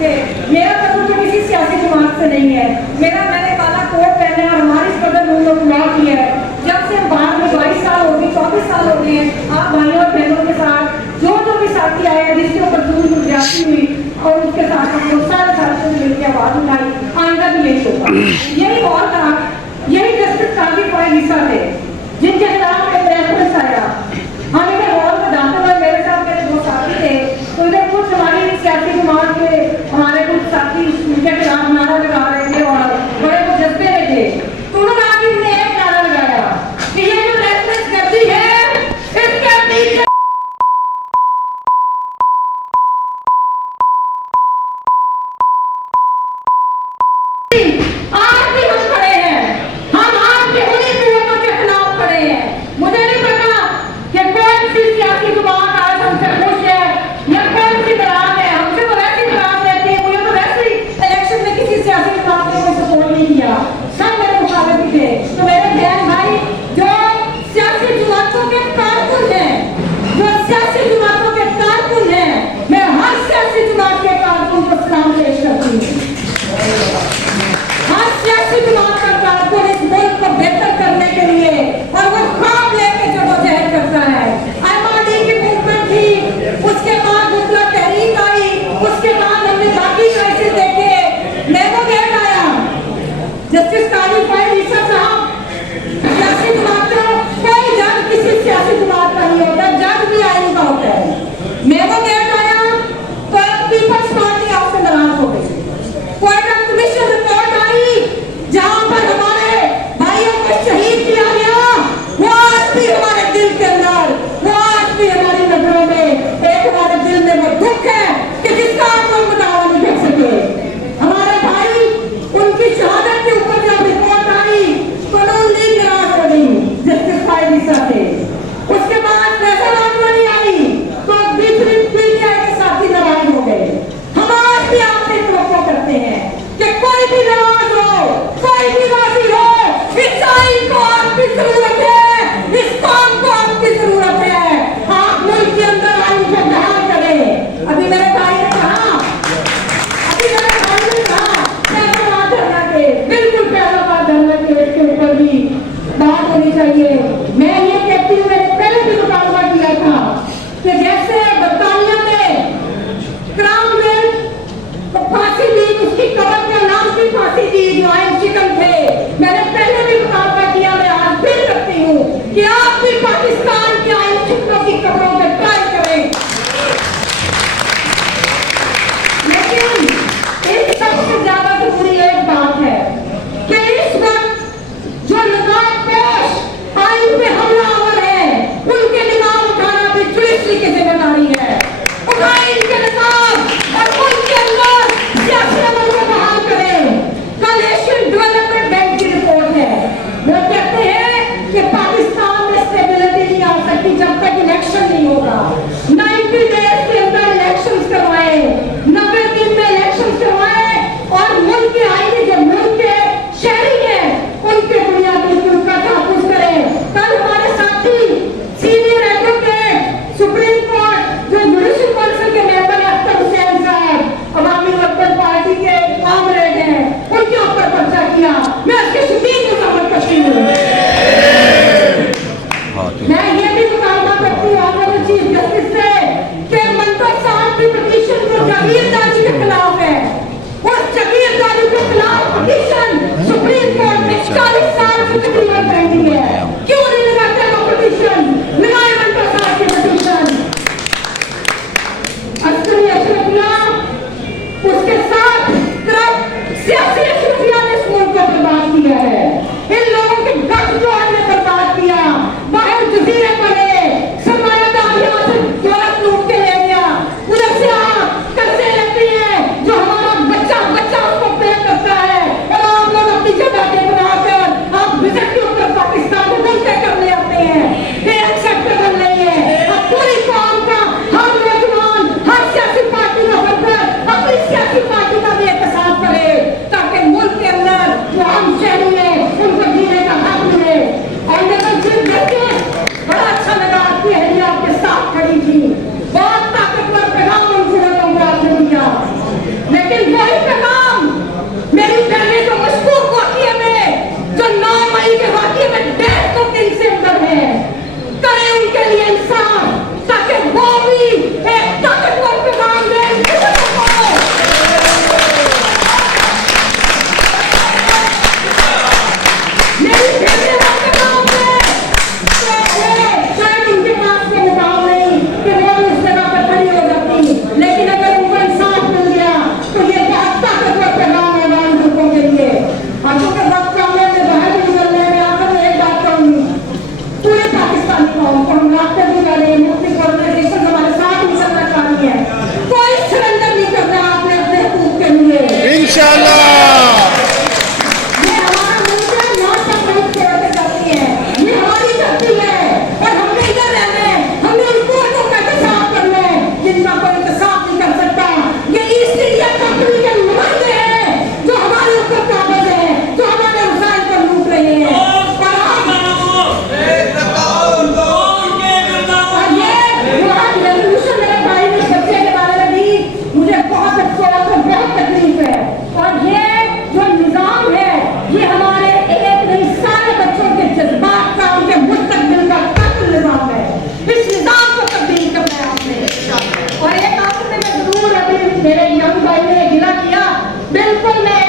थे। मेरा कसूर तो किसी सियासी जमात से नहीं है। मैंने काला कोट पहना है और हमारी इस कदर लोगों को बुला की है। जब से बाहर में 22 साल हो गए, 24 साल हो गए हैं, आप भाइयों और बहनों के साथ जो भी साथी आए जिसके ऊपर जुल्म ज्यादती हुई और उसके साथ हम सारे साथियों ने मिलकर आवाज उठाई। आइंदा भी यही होगा। यही और था, यही जस्टिस काजी हिस्सा थे जिनके खिलाफ एक रेफरेंस आया। हम इधर हॉल में जाते हुए मेरे साथ मेरे दो साथी थे, तो इधर कुछ हमारी सियासी जमात के हमारे कुछ साथी उनके खिलाफ नारा लगा रहे थे और बड़े वो जज्बे में थे। तो उन्होंने आगे एक नारा लगाया कि ये जो रेफरेंस करती है इसके पीछे आज भी हम खड़े हैं। हम आज भी उन्हीं कुव्वतों के खिलाफ इंशाल्लाह। ये हमारा मुल्क है, यहाँ सब मुल्क सेवा से जाती है, ये हमारी धरती है और हमने इधर रहना है, हमने उन कोर्टों का इंतजाम करना है जिनका कोई इंतजाम नहीं कर सकता। ये ईस्ट इंडिया कंपनी के नुमाइंदे हैं जो हमारे ऊपर काबिज है, जो हमारे वसाइल पर लूट रहे हैं। और ये जो आज रेवोल्यूशन मेरे भाई ने बच्चे के बारे में दी, मुझे बहुत अफसोस और बहुत तकलीफ है। और ये जो निजाम है, ये हमारे एक नहीं सारे बच्चों के जज्बात का, उनके मुस्तकबिल का कातिल निजाम है। इस निजाम को तब्दील करना है आपने। और एक आखिर में मैं जरूर अभी मेरे यंग भाई ने गिला किया, बिल्कुल मैं